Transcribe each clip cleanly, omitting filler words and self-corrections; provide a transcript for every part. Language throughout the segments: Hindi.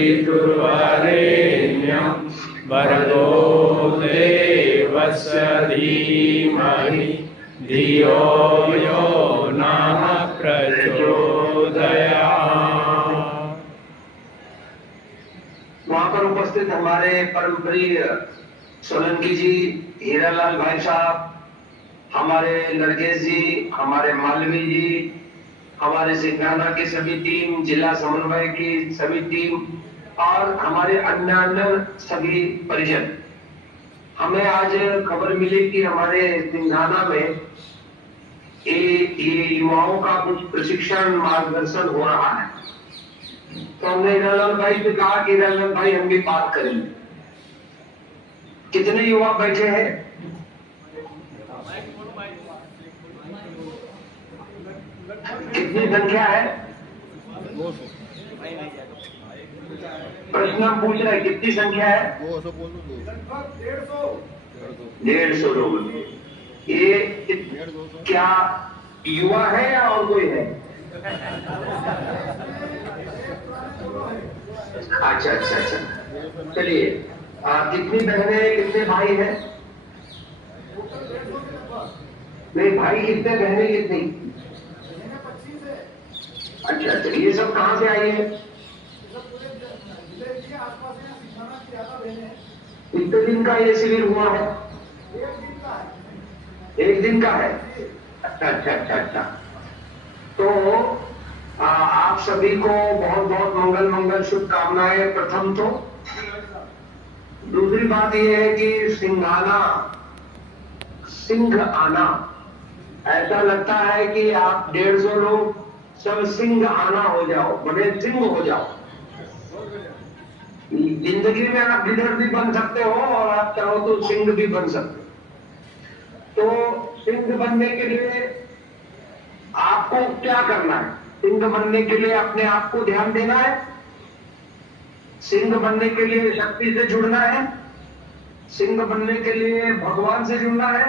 पितुर्वरेण्यं भर्गो देवस्य धीमहि धियो यो नः प्रचोदयात्। वहां पर उपस्थित हमारे परम प्रिय सोलंकी जी, हीरालाल भाई साहब, हमारे नरगेश जी, हमारे मालवी जी, हमारे सिंघाना की सभी टीम, जिला समन्वय की सभी टीम और हमारे अन्य सभी परिजन। हमें आज खबर मिली कि हमारे सिंघाना में ये युवाओं का कुछ प्रशिक्षण मार्गदर्शन हो रहा है। तो हमने हीरालाल भाई से कहा कि हीरालाल भाई हम भी बात करेंगे। कितने युवा बैठे हैं? कितनी संख्या है? प्रश्न हम पूछ रहे हैं, कितनी संख्या है? 150 लोग। ये क्या युवा है या और कोई है? अच्छा अच्छा अच्छा, चलिए। कितनी बहनें कितने भाई हैं? नहीं, भाई कितने, बहनें कितनी? अच्छा अच्छा, ये सब कहाँ से आई है? कितने दिन का ये शिविर हुआ है? एक दिन का है। अच्छा अच्छा अच्छा अच्छा। तो आप सभी को बहुत बहुत मंगल शुभकामनाएं। प्रथम तो दूसरी बात यह है कि सिंघाना, सिंह आना, ऐसा लगता है कि आप 150 लोग सब सिंह आना हो जाओ, बड़े सिंह हो जाओ। जिंदगी में आप लीडर भी बन सकते हो और आप चाहो तो सिंह भी बन सकते हो। तो सिंह बनने के लिए आपको क्या करना है? सिंह बनने के लिए अपने आप को ध्यान देना है। सिंह बनने के लिए शक्ति से जुड़ना है। सिंह बनने के लिए भगवान से जुड़ना है।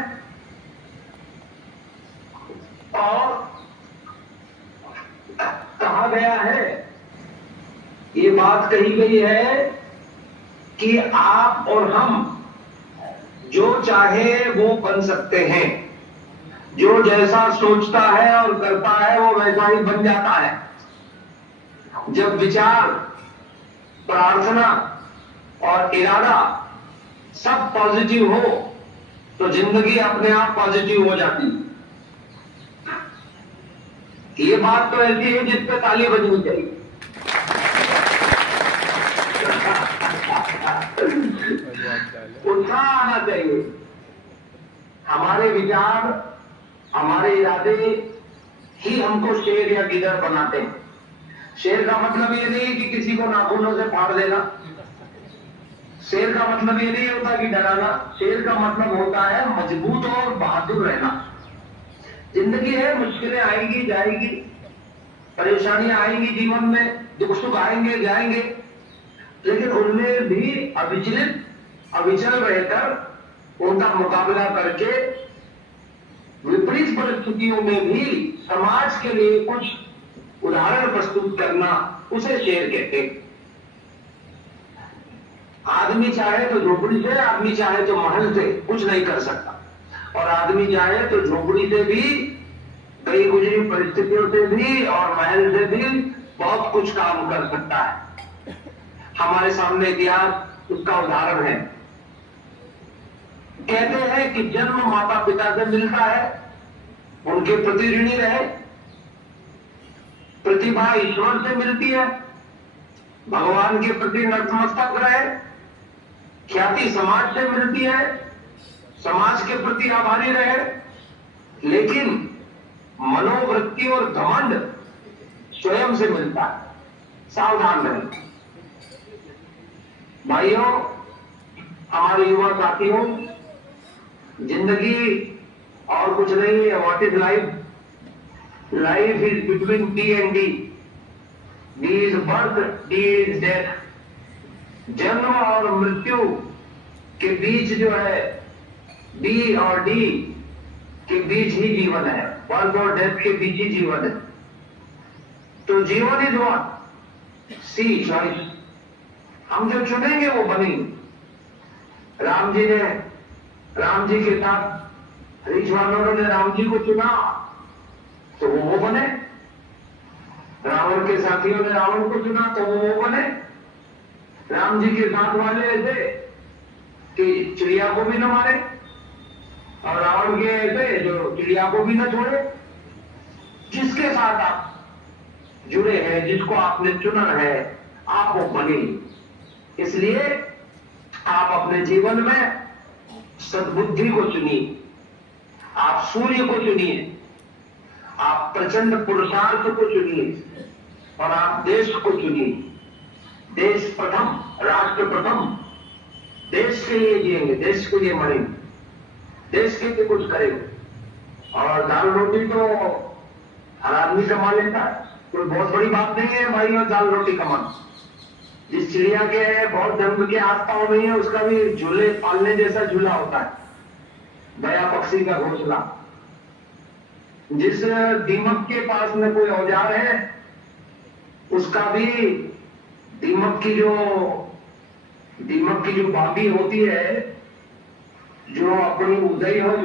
और कहा गया है, ये बात कही गई है कि आप और हम जो चाहे वो बन सकते हैं। जो जैसा सोचता है और करता है वो वैसा ही बन जाता है। जब विचार, प्रार्थना और इरादा सब पॉजिटिव हो तो जिंदगी अपने आप पॉजिटिव हो जाती है। ये बात तो ऐसी है जिस पे ताली बजनी चाहिए। उत्साह आना चाहिए। हमारे विचार, हमारे इरादे ही हमको शेर या गिदड़ बनाते हैं। शेर का मतलब ये नहीं कि किसी को नाखूनों से फाड़ देना। शेर का मतलब ये नहीं होता कि डराना। शेर का मतलब होता है मजबूत और बहादुर रहना। जिंदगी है, मुश्किलें आएंगी जाएगी, परेशानियां आएंगी जीवन में, दुख सुख आएंगे जाएंगे, लेकिन उनमें भी अविचल रहकर उनका मुकाबला करके विपरीत परिस्थितियों में भी समाज के लिए कुछ उदाहरण प्रस्तुत करना, उसे शेर कहते हैं। आदमी चाहे तो झोपड़ी से, आदमी चाहे तो महल से कुछ नहीं कर सकता, और आदमी चाहे तो झोपड़ी से भी, कई गुजरी परिस्थितियों से भी और महल से भी बहुत कुछ काम कर सकता है। हमारे सामने इतिहास उसका उदाहरण है। कहते हैं कि जन्म माता पिता से मिलता है, उनके प्रति ऋणी रहे। प्रतिभा ईश्वर से मिलती है, भगवान के प्रति नतमस्तक रहे। ख्याति समाज से मिलती है, समाज के प्रति आभारी रहे। लेकिन मनोवृत्ति और घमंड स्वयं से मिलता है। सावधान रहें भाइयों, हमारे युवा साथियों। जिंदगी और कुछ नहीं है। What is life? Life is between D and D. D is birth, D is death. जन्म और मृत्यु के बीच जो है, डी और डी के बीच ही जीवन है। बर्थ और डेथ के बीच ही जीवन है। तो जीवन इज व्हाट? C choice. हम जो चुनेंगे वो बनेंगे। राम जी के साथ रिच वानरों ने राम जी को चुना तो वो बने। रावण के साथियों ने रावण को चुना तो वो बने। राम जी के साथ वाले ऐसे कि चिड़िया को भी न मारे, और रावण के ऐसे जो चिड़िया को भी न छोड़े। जिसके साथ आप जुड़े हैं, जिसको आपने चुना है, आप वो बने। इसलिए आप अपने जीवन में सद्बुद्धि को चुनिए, आप सूर्य को चुनिए, आप प्रचंड पुरुषार्थ को चुनिए, और आप देश को चुनिए। देश प्रथम, राष्ट्र प्रथम। देश के लिए जिएंगे, देश के लिए मरेंगे, देश के लिए कुछ करेंगे। और दाल रोटी तो हर आदमी कमा लेता है, कोई बहुत बड़ी बात नहीं है भाई। और दाल रोटी कमाना, जिस चिड़िया के बहुत जन्म के आस पाव नहीं है, उसका भी झूले पालने जैसा झूला होता है, दया पक्षी का घोंसला। जिस दीमक के पास में कोई औजार है, उसका भी दीमक की जो भाभी होती है, जो अपनी उदय को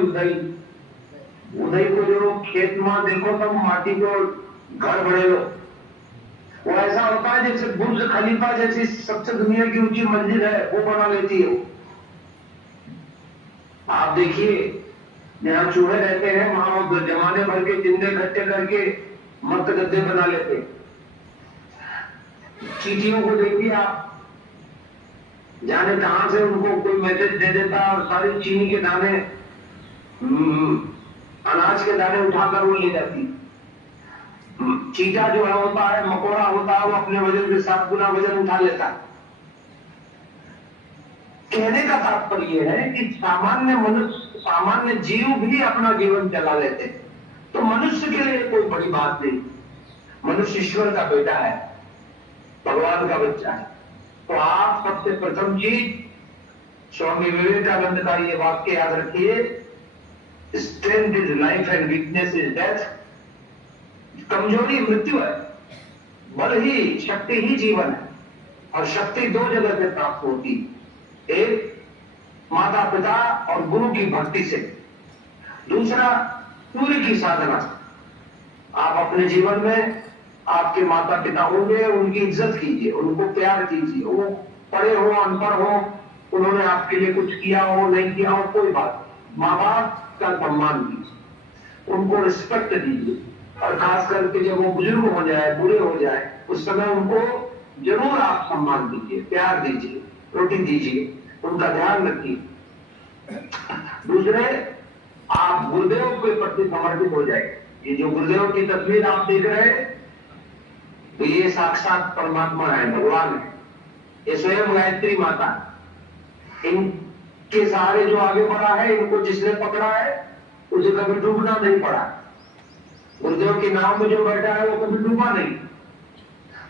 जो खेत में देखो तब माटी को घर बने लो, वो ऐसा होता है जैसे बुर्ज खलीफा जैसी सबसे दुनिया की ऊंची मंजिल है, वो बना लेती है। आप देखिए, जहां चूहे रहते हैं वहां वो जमाने भर के जिंदे इकट्ठे करके मस्त गद्दे बना लेते हैं। चींटियों को देखिए आप, जाने कहां से उनको कोई मैसेज दे देता है और सारी चीनी के दाने, अनाज के दाने उठाकर वो ले जाती। चीटा जो है होता है, मकोड़ा होता है, वो अपने वजन से 7 गुना वजन उठा लेता है। कहने का तात्पर्य है कि सामान्य जीव भी अपना जीवन चला लेते हैं। तो मनुष्य के लिए कोई बड़ी बात नहीं। मनुष्य ईश्वर का बेटा है, भगवान का बच्चा है। तो आप सबसे प्रथम चीज स्वामी विवेकानंद का ये वाक्य याद रखिए, strength is life and weakness is death. कमजोरी मृत्यु है, बल ही, शक्ति ही जीवन है। और शक्ति 2 जगह से प्राप्त होती, एक माता पिता और गुरु की भक्ति से, दूसरा सूर्य की साधना से। आप अपने जीवन में आपके माता पिता होंगे, उनकी इज्जत कीजिए, उनको प्यार कीजिए। वो पढ़े हो, अनपढ़ हो, उन्होंने आपके लिए कुछ किया हो, नहीं किया हो, कोई बात। माँ बाप का सम्मान कीजिए, उनको रिस्पेक्ट दीजिए। और खास करके जब वो बुजुर्ग हो जाए, बूढ़े हो जाए, उस समय उनको जरूर आप सम्मान दीजिए, प्यार दीजिए, रोटी दीजिए, उनका ध्यान रखिए। दूसरे, आप गुरुदेव के प्रति समर्पित हो जाए। ये जो गुरुदेव की तस्वीर आप देख रहे हैं, तो ये साक्षात परमात्मा है, भगवान है। ये स्वयं गायत्री माता है। इनके सहारे जो आगे बढ़ा है, इनको जिसने पकड़ा है, उसे कभी डूबना नहीं पड़ा। गुरुदेव की नाव में जो बैठा है वो कभी डूबा नहीं।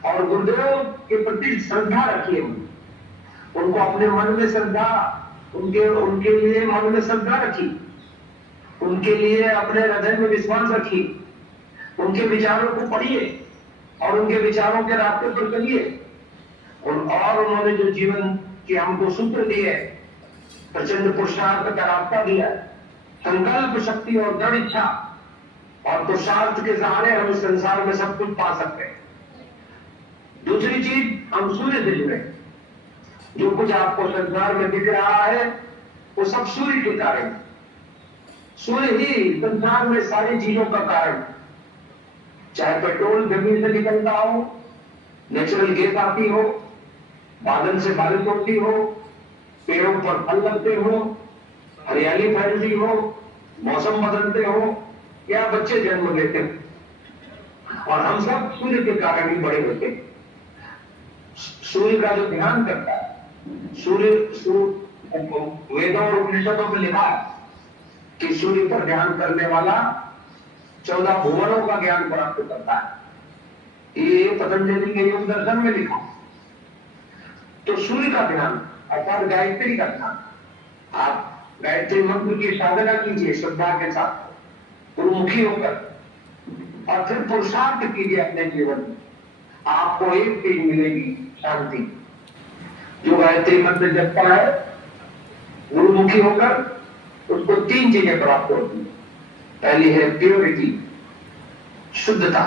और गुरुदेव के प्रति श्रद्धा रखिए, उनको अपने मन में श्रद्धा, उनके लिए मन में श्रद्धा रखिए, उनके लिए अपने हृदय में विश्वास रखिए, उनके विचारों को पढ़िए और उनके विचारों के रास्ते पर चलिए। और उन्होंने जो जीवन के हमको सूत्र दिए, प्रचंड पुरुषार्थ का रास्ता दिया, संकल्प शक्ति और दृढ़ इच्छा और पुरुषार्थ के सहारे हम इस संसार में सब कुछ पा सकते हैं। दूसरी चीज, हम सूर्य से जुड़े। जो कुछ आपको संसार में दिख रहा है वो सब सूर्य के कारण। सूर्य ही संसार में सारी चीजों का कारण। चाहे पेट्रोल जमीन से निकलता हो, नेचुरल गैस आती हो, बादल से बारिश होती हो, पेड़ों पर फल लगते हो, हरियाली फैलती हो, मौसम बदलते हो, या बच्चे जन्म लेते हो, और हम सब सूर्य के कारण ही बड़े होते हैं। सूर्य का जो ध्यान करता है, वेदों और उपनिषदों में लिखा है कि सूर्य पर ध्यान करने वाला 14 भुवनों का ज्ञान प्राप्त करता है। ये पतंजलि के योग दर्शन में लिखा। तो सूर्य का ध्यान अर्थात गायत्री का ध्यान, आप गायत्री मंत्र की साधना कीजिए श्रद्धा के साथ, गुरुमुखी होकर, और फिर पुरुषार्थ कीजिए अपने जीवन में। आपको एक चीज मिलेगी, शांति। जो गायत्री मंत्र जपता है गुरुमुखी होकर, उसको 3 चीजें प्राप्त होती हैं। पहली है प्योरिटी, शुद्धता,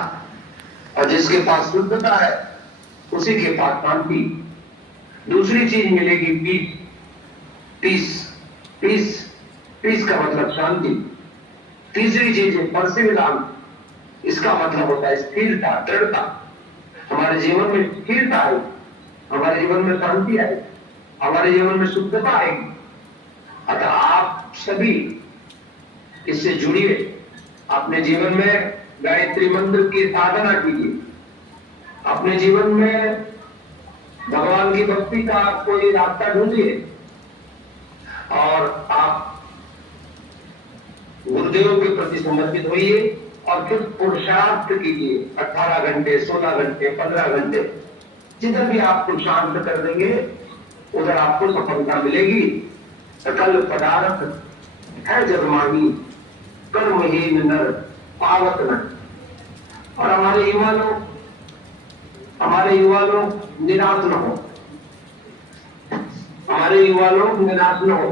और जिसके पास शुद्धता है उसी के पास शांति। दूसरी चीज मिलेगी पीस। पीस का मतलब शांति। तीसरी चीज है परसिविलांस, इसका मतलब होता है स्थिरता, दृढ़ता। हमारे जीवन में स्थिरता आए, हमारे जीवन में शांति आए, हमारे जीवन में शुद्धता आएगी। अतः आप सभी इससे जुड़िए, अपने जीवन में गायत्री मंत्र की साधना कीजिए, अपने जीवन में भगवान की भक्ति का कोई रास्ता ढूंढिए, और आप गुरुदेव के प्रति समर्पित होइए और फिर पुरुषार्थ कीजिए। 18 घंटे, 16 घंटे, 15 घंटे, जिधर भी आप पुरुषार्थ कर देंगे उधर आपको सफलता मिलेगी। सकल पदार्थ है जब माही, कर्महीन नर पावत न। और हमारे युवा लोग निराश न हो, हमारे युवा लोग निराश न हो।